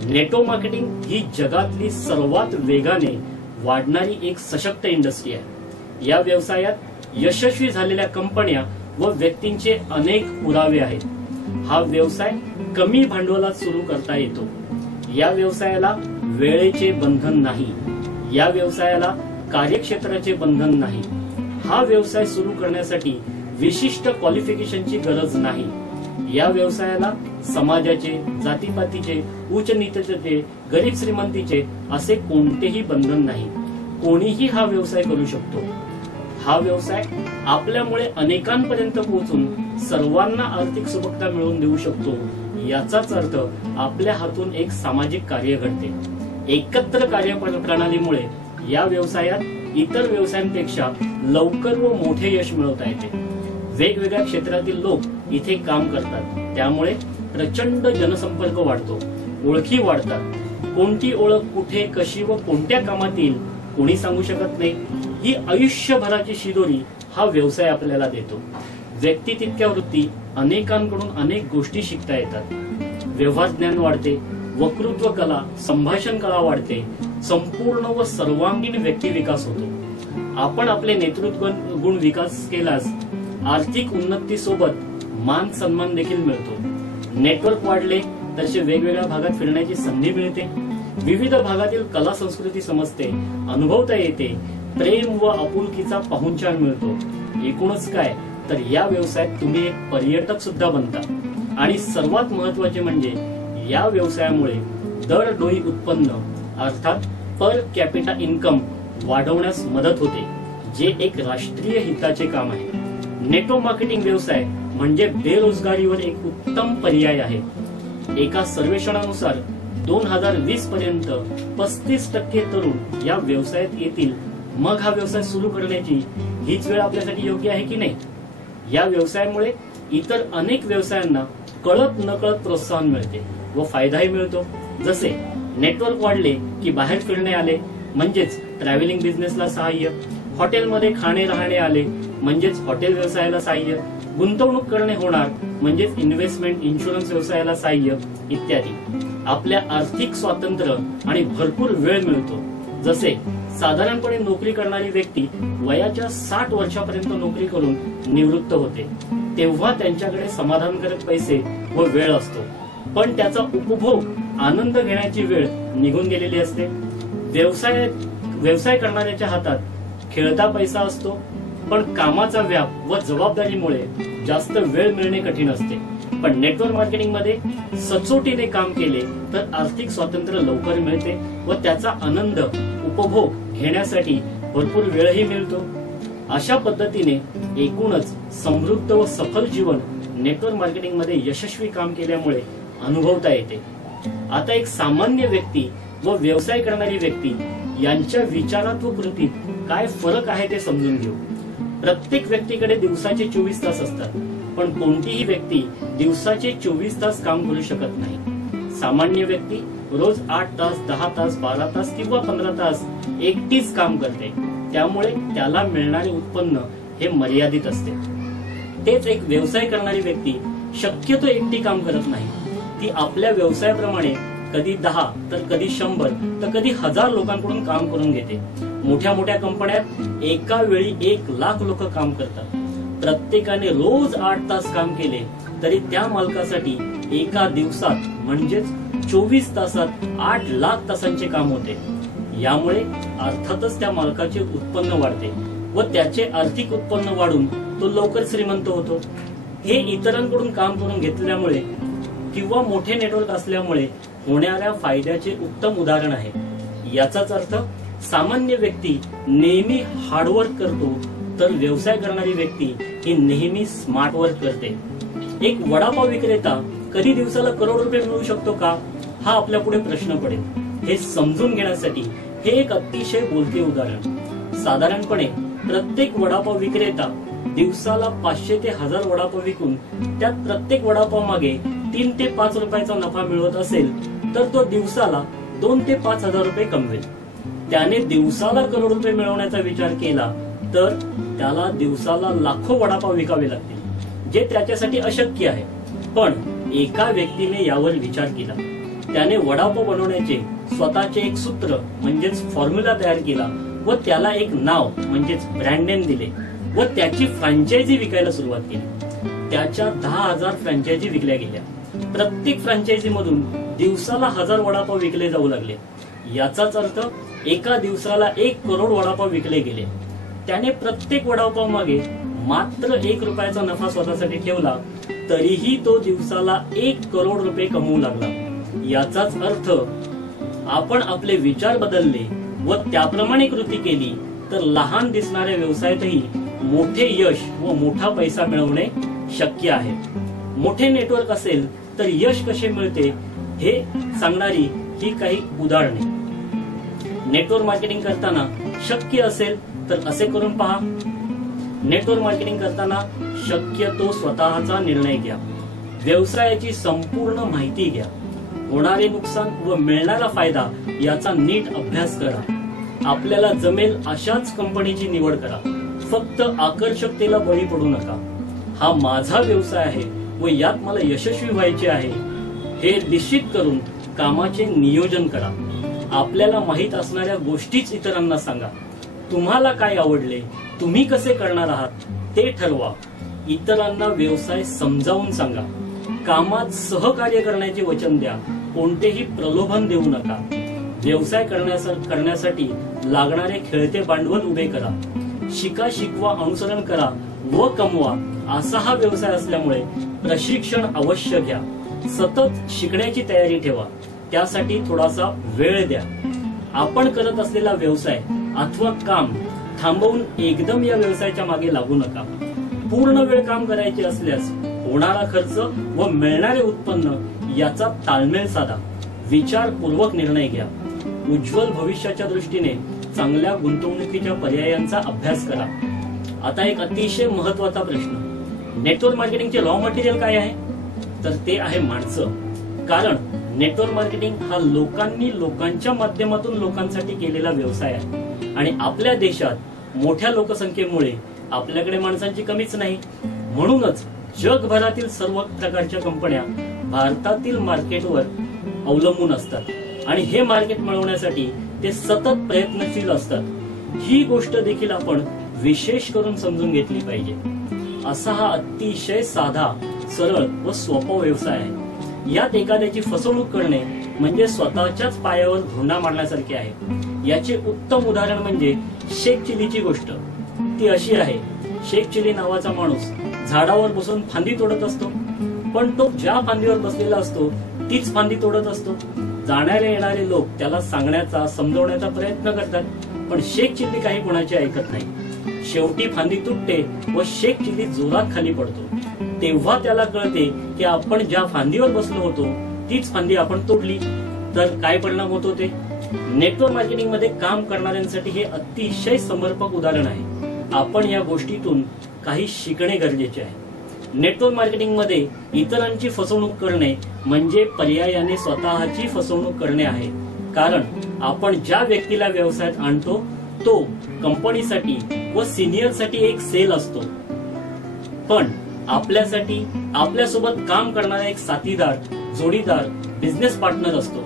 नेटवर्क मार्केटिंग ही जगातली सर्वात वेगाने वाढणारी एक सशक्त इंडस्ट्री आहे. या व्यवसायात यशस्वी झालेल्या कंपन्या व व्यक्तींचे अनेक पुरावे आहेत. हा व्यवसाय कमी भांडवलात सुरू करता येतो. या व्यवसायाला वेळेचे बंधन नाही, या व्यवसायाला कार्यक्षेत्राचे बंधन नाही. हा व्यवसाय सुरू करण्यासाठी विशिष्ट क्वालिफिकेशनची गरज नाही. या व्यवसायाला समाजाचे, जातीपातीचे, उच्च नीचतेचे, गरीब श्रीमंतीचे असे कोणतेही बंधन नाही. कोणीही हा व्यवसाय करू शकतो. हा व्यवसाय आपल्यामुळे अनेकांपर्यंत पोहोचून सर्वांना आर्थिक सुबत्ता मिळवून देऊ शकतो. याचाच अर्थ आपल्या हातून एक सामाजिक कार्य घडते. एकत्र कार्यप्रणालीमुळे या व्यवसायात इतर व्यवसायांपेक्षा लवकर व मोठे यश मिळवता येते. वेगवेगळ्या क्षेत्रातील लोक इथे काम करतात, त्यामुळे प्रचंड जनसंपर्क वाढतो, ओळखी वाढतात. कोणती ओळख कुठे, कशी व कोणत्या कामात येईल कोणी सांगू शकत नाही. ही आयुष्यभराची शिदोरी हा व्यवसाय आपल्याला देतो. व्यक्ती तितक्या वृत्ती अनेकांकडून अनेक गोष्टी शिकता येतात. व्यवहार ज्ञान वाढते, वक्तृत्व कला, संभाषण कला वाढते, संपूर्ण व सर्वांगीण व्यक्ती विकास होतो. आपण आपले नेतृत्व गुण विकास केल्यास आर्थिक उन्नती सोबत मान सन्मान देखील मिळतो. नेटवर्क वाढले तसे वेगवेगळ्या भागात फिरण्याची संधी मिळते. विविध भागातील कला संस्कृती समजते, अनुभवता येते. प्रेम व आपुलकीचा पाहुणचार मिळतो. एकूणच काय तर या व्यवसायात तुम्ही एक पर्यटक सुद्धा बनता. आणि सर्वात महत्वाचे म्हणजे या व्यवसायामुळे दर डोई उत्पन्न अर्थात पर कॅपिटा इन्कम वाढवण्यास मदत होते, जे एक राष्ट्रीय हिताचे काम आहे. नेटवर्क मार्केटिंग व्यवसाय म्हणजे बेरोजगारीवर एक उत्तम पर्याय आहे. एका सर्वेक्षणानुसार 2020 पर्यंत 35% तरुण या व्यवसायात येतील. मग हा व्यवसाय सुरू करण्याची हीच वेळ आपल्यासाठी योग्य आहे की नाही? या व्यवसायामुळे इतर अनेक व्यवसायांना कळत नकळत प्रोत्साहन मिळते व फायदाही मिळतो. जसे नेटवर्क वाढले की बाहेर फिरणे आले म्हणजेच ट्रॅव्हलिंग बिझनेसला सहाय्य, हॉटेलमध्ये खाणे राहणे आले म्हणजेच हॉटेल व्यवसायाला सहाय्य, गुंतवणूक करणे होणार म्हणजेच इन्व्हेस्टमेंट इन्शुरन्स व्यवसायाला सहाय्य इत्यादी. आपल्या आर्थिक स्वातंत्र्य आणि भरपूर वेळ मिळतो. जसे साधारणपणे नोकरी करणारी व्यक्ती वयाच्या 60 वर्षापर्यंत नोकरी करून निवृत्त होते, तेव्हा त्यांच्याकडे समाधानकारक पैसे व वेळ असतो, पण त्याचा उपभोग आनंद घेण्याची वेळ निघून गेलेली असते. व्यवसाय करणाऱ्याच्या हातात खेळता पैसा असतो, पण कामाचा व्याप व जबाबदारीमुळे जास्त वेळ मिळणे कठीण असते. पण नेटवर्क मार्केटिंग मध्ये सचोटीने काम केले तर आर्थिक स्वातंत्र्य लवकर मिळते व त्याचा आनंद उपभोग घेण्यासाठी भरपूर वेळही मिळतो. अशा पद्धतीने एकूणच समृद्ध व सफल जीवन नेटवर्क मार्केटिंग मध्ये यशस्वी काम केल्यामुळे अनुभवता येते. आता एक सामान्य व्यक्ती व व्यवसाय करणारी व्यक्ती यांच्या विचारात व कृतीत काय फरक आहे ते समजून घेऊ. प्रत्येक व्यक्तीकडे दिवसाचे 24 तास असतात, पण कोणतीही व्यक्ती दिवसाचे 24 तास काम करू शकत नाही. सामान्य व्यक्ती रोज 8 तास, 10 तास, 12 तास किंवा 15 तास एकटीच काम करते, त्यामुळे त्याला मिळणारे उत्पन्न हे मर्यादित असते. तेच एक व्यवसाय करणारी व्यक्ती शक्यतो एकटी काम करत नाही. ती आपल्या व्यवसायाप्रमाणे कधी 10 तर कधी 100 तर कधी 1000 लोकांकडून काम करून घेते. मोठ्या मोठ्या कंपन्यात एका वेळी 1 लाख लोक काम करतात. प्रत्येकाने रोज 8 तास काम केले तरी त्या मालकासाठी एका दिवसात म्हणजेच 24 तासात 8 लाख तासांचे काम होते. यामुळे अर्थातच त्या मालकाचे उत्पन्न वाढते व त्याचे आर्थिक उत्पन्न वाढून तो लवकर श्रीमंत होतो. हे इतरांकडून काम करून घेतल्यामुळे किंवा मोठे नेटवर्क असल्यामुळे होणाऱ्या फायद्याचे उत्तम उदाहरण आहे. याचाच अर्थ सामान्य व्यक्ती नेहमी हार्डवर्क करतो तर व्यवसाय करणारी व्यक्ती ही नेहमी स्मार्ट वर्क करते. एक वडापाव विक्रेता कधी दिवसाला करोड रुपये मिळवू शकतो का, हा आपल्या पुढे प्रश्न पडेल. हे समजून घेण्यासाठी हे एक अतिशय बोलके उदाहरण. साधारणपणे प्रत्येक वडापाव विक्रेता दिवसाला 500 ते 1000 वडापाव विकून त्यात प्रत्येक वडापाव मागे 3 ते 5 रुपयाचा नफा मिळवत असेल तर तो दिवसाला 2 ते 5 हजार रुपये कमवेल. त्याने दिवसाला करोड रुपये मिळवण्याचा विचार केला तर त्याला दिवसाला लाखो वडापाव विकावे लागतील, जे त्याच्यासाठी अशक्य आहे. पण एका व्यक्तीने यावर विचार केला. त्याने वडापाव बनवण्याचे स्वतःचे एक सूत्र म्हणजेच फॉर्म्युला तयार केला व त्याला एक नाव म्हणजेच ब्रँड नेम दिले व त्याची फ्रँचायझी विकायला सुरुवात केली. त्याच्या 10,000 फ्रँचायझी विकल्या गेल्या. प्रत्येक फ्रँचायझी मधून दिवसाला 1000 वडापाव विकले जाऊ लागले. याचाच अर्थ एका दिवसाला 1 करोड वडापाव विकले गेले. त्याने प्रत्येक वडापाव मागे मात्र 1 रुपयाचा नफा स्वतःसाठी ठेवला तरीही तो दिवसाला 1 करोड रुपये कमवू लागला. याचाच अर्थ आपण आपले विचार बदलले व त्याप्रमाणे कृती केली तर लहान दिसणाऱ्या व्यवसायातही मोठे यश व मोठा पैसा मिळवणे शक्य आहे. मोठे नेटवर्क असेल तर यश कसे मिळते हे सांगणारी ही काही उदाहरणे. नेटवर्क मार्केटिंग करताना शक्य असेल तर असे करून पहा. नेटवर्क मार्केटिंग करताना शक्यतो स्वतःचा निर्णय घ्या. व्यवसायाची संपूर्ण माहिती घ्या. होणारे नुकसान व मिळणारा फायदा याचा नीट अभ्यास करा. आपल्याला जमेल अशाच कंपनीची निवड करा. फक्त आकर्षकतेला बळी पडू नका. हा माझा व्यवसाय आहे व यात मला यशस्वी व्हायचे आहे हे निश्चित करून कामाचे नियोजन करा. आपल्याला माहित असणाऱ्या गोष्टीच इतरांना सांगा. तुम्हाला काय आवडले, तुम्ही कसे करणार आहात ते ठरवा. इतरांना व्यवसाय समजावून सांगा. कामात सहकार्य करण्याचे वचन द्या. कोणतेही प्रलोभन देऊ नका. व्यवसाय करण्यासाठी लागणारे खेळते भांडवल उभे करा. शिका, शिकवा, अनुसरण करा व कमवा असा हा व्यवसाय असल्यामुळे प्रशिक्षण अवश्य घ्या. सतत शिकण्याची तयारी ठेवा. त्यासाठी थोडासा वेळ द्या. आपण करत असलेला व्यवसाय अथवा काम थांबवून एकदम या व्यवसायाच्या मागे लागू नका. पूर्ण वेळ काम करायचे असल्यास होणारा खर्च व मिळणारे उत्पन्न याचा ताळमेळ साधा. विचारपूर्वक निर्णय घ्या. उज्ज्वल भविष्याच्या दृष्टीने चांगल्या गुंतवणुकीच्या पर्यायांचा अभ्यास करा. आता एक अतिशय महत्वाचा प्रश्न, नेटवर्क मार्केटिंगचे रॉ मटेरियल काय आहे? तर ते आहे माणसं. कारण नेटवर्क मार्केटिंग हा लोकांच्या माध्यमातून लोकांसाठी केलेला व्यवसाय आहे आणि आपल्या देशात मोठ्या लोकसंख्येमुळे आपल्याकडे माणसांची कमीच नाही. म्हणूनच जगभरातील सर्व प्रकारच्या कंपन्या भारतातील मार्केटवर अवलंबून असतात आणि हे मार्केट मिळवण्यासाठी ते सतत प्रयत्नशील असतात. ही गोष्ट देखील आपण विशेष करून समजून घेतली पाहिजे. असा हा अतिशय साधा, सरळ व सोपा व्यवसाय आहे. यात एखाद्याची फसवणूक करणे म्हणजे स्वतःच्याच पायावर धोंडा मारण्यासारखे आहे. याचे उत्तम उदाहरण म्हणजे शेख चिलीची गोष्ट. ती अशी आहे, शेख चिली नावाचा माणूस झाडावर बसून फांदी तोडत असतो, पण तो ज्या फांदीवर बसलेला असतो तीच फांदी तोडत असतो. जाणारे येणारे लोक त्याला सांगण्याचा, समजवण्याचा प्रयत्न करतात, पण शेख चिली काही कोणाचे ऐकत नाही. शेवटी फांदी तुटते व शेख चिली जोरात खाली पडतो. तेव्हा त्याला कळते की आपण ज्या फांदीवर बसलो होतो तीच फांदी आपण तोडली. तर काय परिणाम होतो ते? नेटवर्क मार्केटिंग मध्ये काम करणाऱ्यांसाठी हे अतिशय समर्पक उदाहरण आहे. आपण या गोष्टीतून काही शिकणे गरजेचे आहे. नेटवर्क मार्केटिंग मध्ये इतरांची फसवणूक करणे म्हणजे पर्यायाने स्वतःची फसवणूक करणे आहे. कारण आपण ज्या व्यक्तीला व्यवसायात आणतो तो कंपनीसाठी व सिनियरसाठी एक सेल असतो, पण आपल्यासाठी आपल्यासोबत काम करणारा एक साथीदार, जोडीदार, बिझनेस पार्टनर असतो.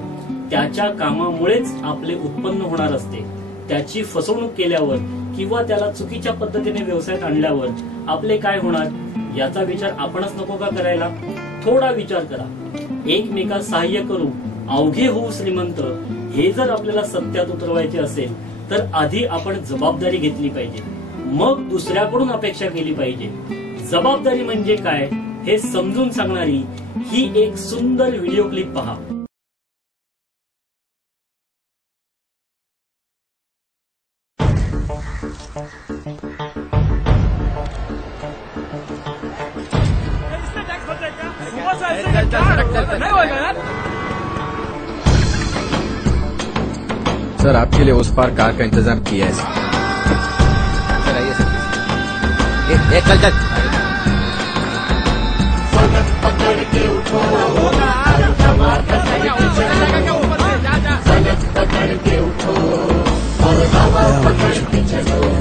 त्याच्या कामामुळेच आपले उत्पन्न होणार असते. त्याची फसवणूक केल्यावर किंवा त्याला चुकीच्या पद्धतीने व्यवसायात आणल्यावर आपले काय होणार याचा विचार आपणच नको का करायला? थोडा विचार करा. एकमेकास सहाय्य करू, अवघे होऊ श्रीमंत, हे जर आपल्याला सत्यात उतरवायचे असेल तर आधी आपण जबाबदारी घेतली पाहिजे, मग दुसऱ्याकडून अपेक्षा केली पाहिजे. जबाबदारी म्हणजे काय हे समजून सांगणारी ही एक सुंदर व्हिडिओ क्लिप पहा. सर, आपके लिए उस पार कार का इंतजाम किया है सर. आइए सर. चल चल.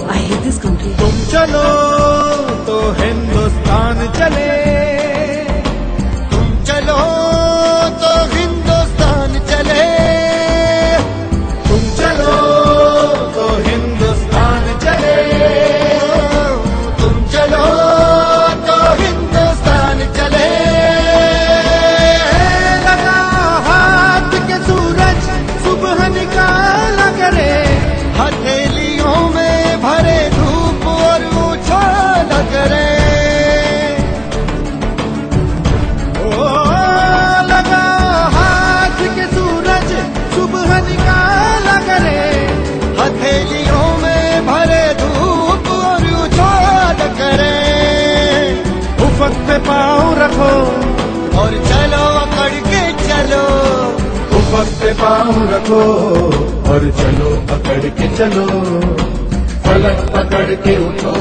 I hate this country. तुम चलो तो हिंदुस्तान चले, तुम चलो तो हिंदुस्तान चले, तुम चलो तो हिंदुस्तान चले, तुम चलो तो हिंदुस्तान चले. लगा हाथ के सूरज सुबह निकाला करे, हथेलियों में भरे धूप और उछाल करे. ओ लगा हाथ के सूरज सुबह निकाला करे, हथेलियों में भरे धूप और उछाल करे. उफक पे पाँव रखो और चलो अकड़ के चलो, उफक पे पाँव रखो और चलो पकड़ के चलो. फलक पकड़ के उठो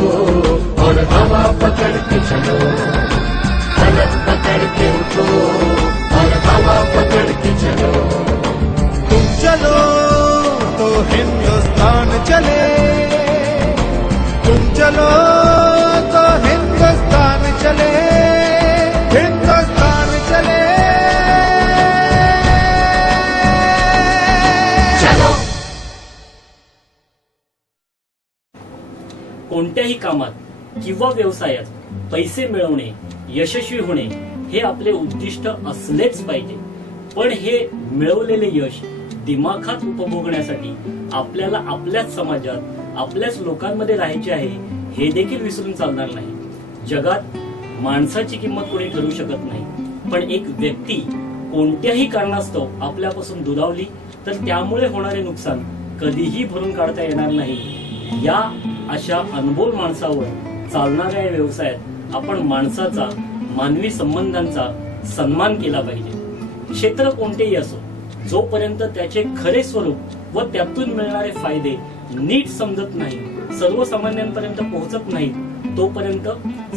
और हवा पकड़ के चलो, फलक पकड़ के उठो और हवा पकड़ के चलो. तुम चलो तो हिंदुस्तान चले, तुम चलो तो हिंदुस्तान चले, हिंदुस्तान चले. कोणत्याही कामात किंवा व्यवसायात पैसे मिळवणे, यशस्वी होणे हे आपले उद्दिष्ट असलेच पाहिजे. पण हे मिळवलेले यश दिमाखात उपभोगण्यासाठी आपल्याला आपल्याच समाजात, आपल्याच लोकांमध्ये राहायचे आहे हे देखील विसरून चालणार नाही. जगात माणसाची किंमत कोणी ठरवू शकत नाही, पण एक व्यक्ती कोणत्याही कारणास्तव आपल्यापासून दुरावली तर त्यामुळे होणारे नुकसान कधीही भरून काढता येणार नाही. या अशा अनमोल माणसावर चालणाऱ्या या व्यवसायात आपण माणसाचा, मानवी संबंधांचा सन्मान केला पाहिजे. क्षेत्र कोणतेही असो, जोपर्यंत त्याचे खरे स्वरूप व त्यातून मिळणारे फायदे नीट समजत नाही, सर्वसामान्यांपर्यंत पोहोचत नाही, तोपर्यंत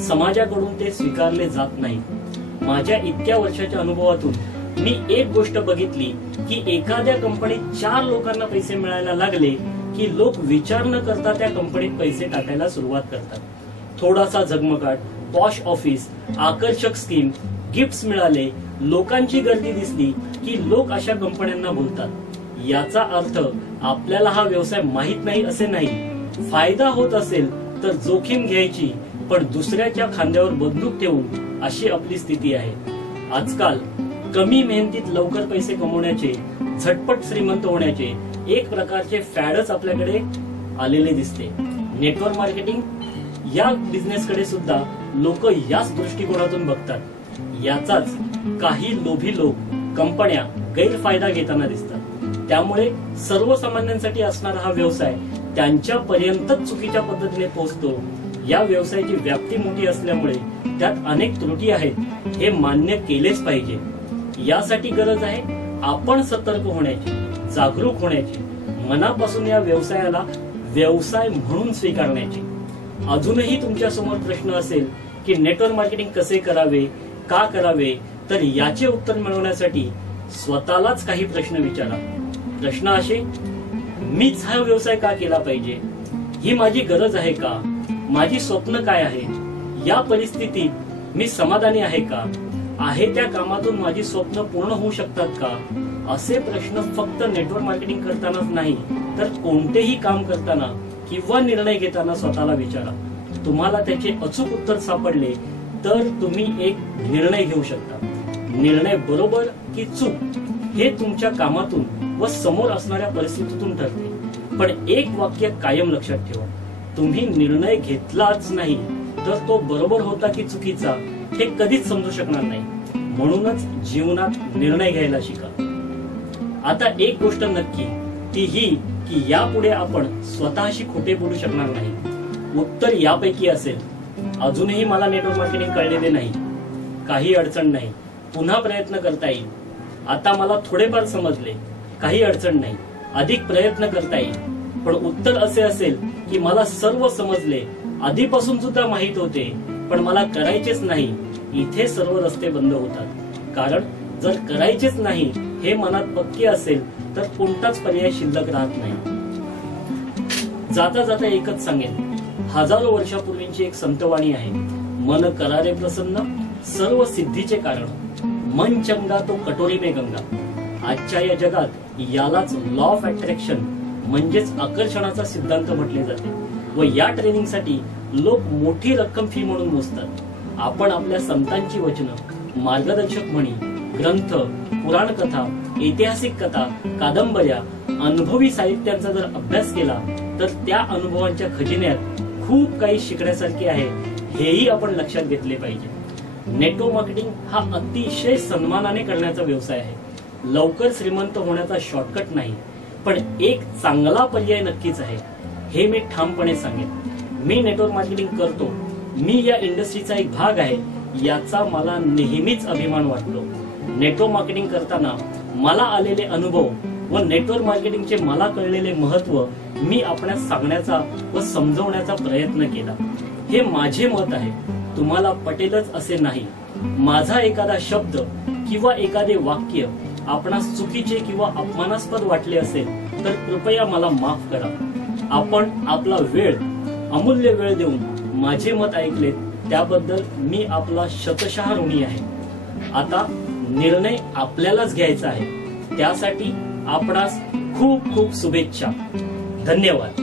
समाजाकडून ते स्वीकारले जात नाही. माझ्या इतक्या वर्षाच्या अनुभवातून मी एक गोष्ट बघितली की एखाद्या कंपनीत 4 लोकांना पैसे मिळायला लागले की लोक विचार न करता त्या कंपनीत पैसे टाकायला सुरुवात करतात. थोडासा झगमगाट, पॉश ऑफिस, आकर्षक स्कीम, गिफ्ट्स मिळाले, लोकांची गर्दी दिसली की लोक अशा कंपन्यांना बोलतात. याचा अर्थ आपल्याला हा व्यवसाय माहित नाही असे नाही. फायदा होत असेल तर जोखीम घ्यायची, पण दुसऱ्याच्या खांद्यावर बंदूक ठेवून अशी आपली स्थिती आहे. आजकाल कमी मेहनतीत लवकर पैसे कमवण्याचे, झटपट श्रीमंत होण्याचे एक प्रकारचे फॅडच आपल्याकडे आलेले दिसते. नेटवर्क मार्केटिंग या बिझनेसकडे सुद्धा लोक याच दृष्टिकोनातून बघतात. याचाच काही लोभी लोक, कंपन्या गैरफायदा घेताना दिसतात. त्यामुळे सर्वसामान्यांसाठी असणारा हा व्यवसाय त्यांच्यापर्यंतच चुकीच्या पद्धतीने पोहोचतो. या व्यवसायाची व्याप्ती मोठी असल्यामुळे त्यात अनेक त्रुटी आहेत, हे मान्य केलेच पाहिजे. यासाठी गरज आहे आपण सतर्क होण्याची, जागरूक होण्याची, मनापासून या व्यवसायाला व्यवसाय म्हणून स्वीकारण्याची. अजूनही तुमच्या समोर प्रश्न असेल की नेटवर्क मार्केटिंग कसे करावे, का करावे, तर याचे उत्तर मिळवण्यासाठी स्वतःलाच काही प्रश्न विचारा. प्रश्न असे: मीच हा व्यवसाय का केला पाहिजे? ही माझी गरज आहे का? माझी स्वप्न काय आहे? या परिस्थितीत मी समाधानी आहे का? आहे त्या कामातून माझी स्वप्न पूर्ण होऊ शकतात का? असे प्रश्न फक्त नेटवर्क मार्केटिंग करतानाच नाही, तर कोणतेही काम करताना किंवा निर्णय घेताना स्वतःला विचारा. तुम्हाला त्याचे अचूक उत्तर सापडले तर तुम्ही एक निर्णय घेऊ शकता. निर्णय बरोबर की चूक हे तुमच्या कामातून व समोर असणाऱ्या परिस्थितीतून ठरते. पण एक वाक्य कायम लक्षात ठेवा, तुम्ही निर्णय घेतलाच नाही तर तो बरोबर होता की चुकीचा हे कधीच समजू शकणार नाही. म्हणूनच जीवनात निर्णय घ्यायला शिका. आता एक गोष्ट नक्की, ती ही की यापुढे आपण स्वतःशी खोटे बोलू शकणार नाही. उत्तर यापैकी असेल, अजूनही मला नेटवर्क मार्केटिंग कळलेले नाही, काही अडचण नाही, पुन्हा प्रयत्न करता येईल. आता मला थोडेफार समजले, काही अडचण नाही, अधिक प्रयत्न करता येईल. पण उत्तर असे असेल की मला सर्व समजले, आधीपासून सुद्धा माहित होते, पण मला करायचेच नाही, इथे सर्व रस्ते बंद होतात. कारण जर करायचेच नाही हे मनात पक्के असेल तर कोणताच पर्याय शिल्लक राहत नाही. जाता जाता एकच सांगेन, हजारो वर्षापूर्वीची एक संतवाणी आहे, मन करारे प्रसन्न सर्व सिद्धीचे कारण, मन चंगा तो कटोरी में गंगा. आजच्या या जगात यालाच लॉ ऑफ अट्रॅक्शन म्हणजेच आकर्षणाचा सिद्धांत म्हटले जाते. व या ट्रेनिंगसाठी लोक मोठी रक्कम फी म्हणून मोजतात. आपण आपल्या संतांची वचनं, मार्गदर्शक म्हणी, ग्रंथ, पुराण कथा, ऐतिहासिक कथा, कादंबऱ्या, अनुभवी साहित्यांचा जर अभ्यास केला तर त्या अनुभवांच्या खजिन्यात खूप काही शिकण्यासारखे आहे, हेही आपण लक्षात घेतले पाहिजे. नेटवर्क मार्केटिंग हा अतिशय सन्मानाने करण्याचा व्यवसाय आहे. लवकर श्रीमंत होण्याचा शॉर्टकट नाही, पण एक चांगला पर्याय नक्कीच आहे, हे मी ठामपणे सांगेन. मी नेटवर्क मार्केटिंग करतो, मी या इंडस्ट्रीचा एक भाग आहे, याचा मला नेहमीच अभिमान वाटतो. नेटवर्क मार्केटिंग करताना मला आलेले अनुभव व नेटवर्क मार्केटिंगचे मला कळलेले महत्व मी आपणास सांगण्याचा व समजवण्याचा प्रयत्न केला. हे माझे मत आहे, तुम्हाला पटेलच असे नाही. माझा एखादा शब्द किंवा एखादे वाक्य आपणास चुकीचे किंवा अपमानास्पद वाटले असेल तर कृपया मला माफ करा. आपण आपला वेळ, अमूल्य वेळ देऊन माझे मत ऐकले त्याबद्दल मी आपला शतशः ऋणी आहे. आता निर्णय आपल्यालाच घ्यायचा आहे, त्यासाठी आपणास खूप खूप शुभेच्छा. धन्यवाद.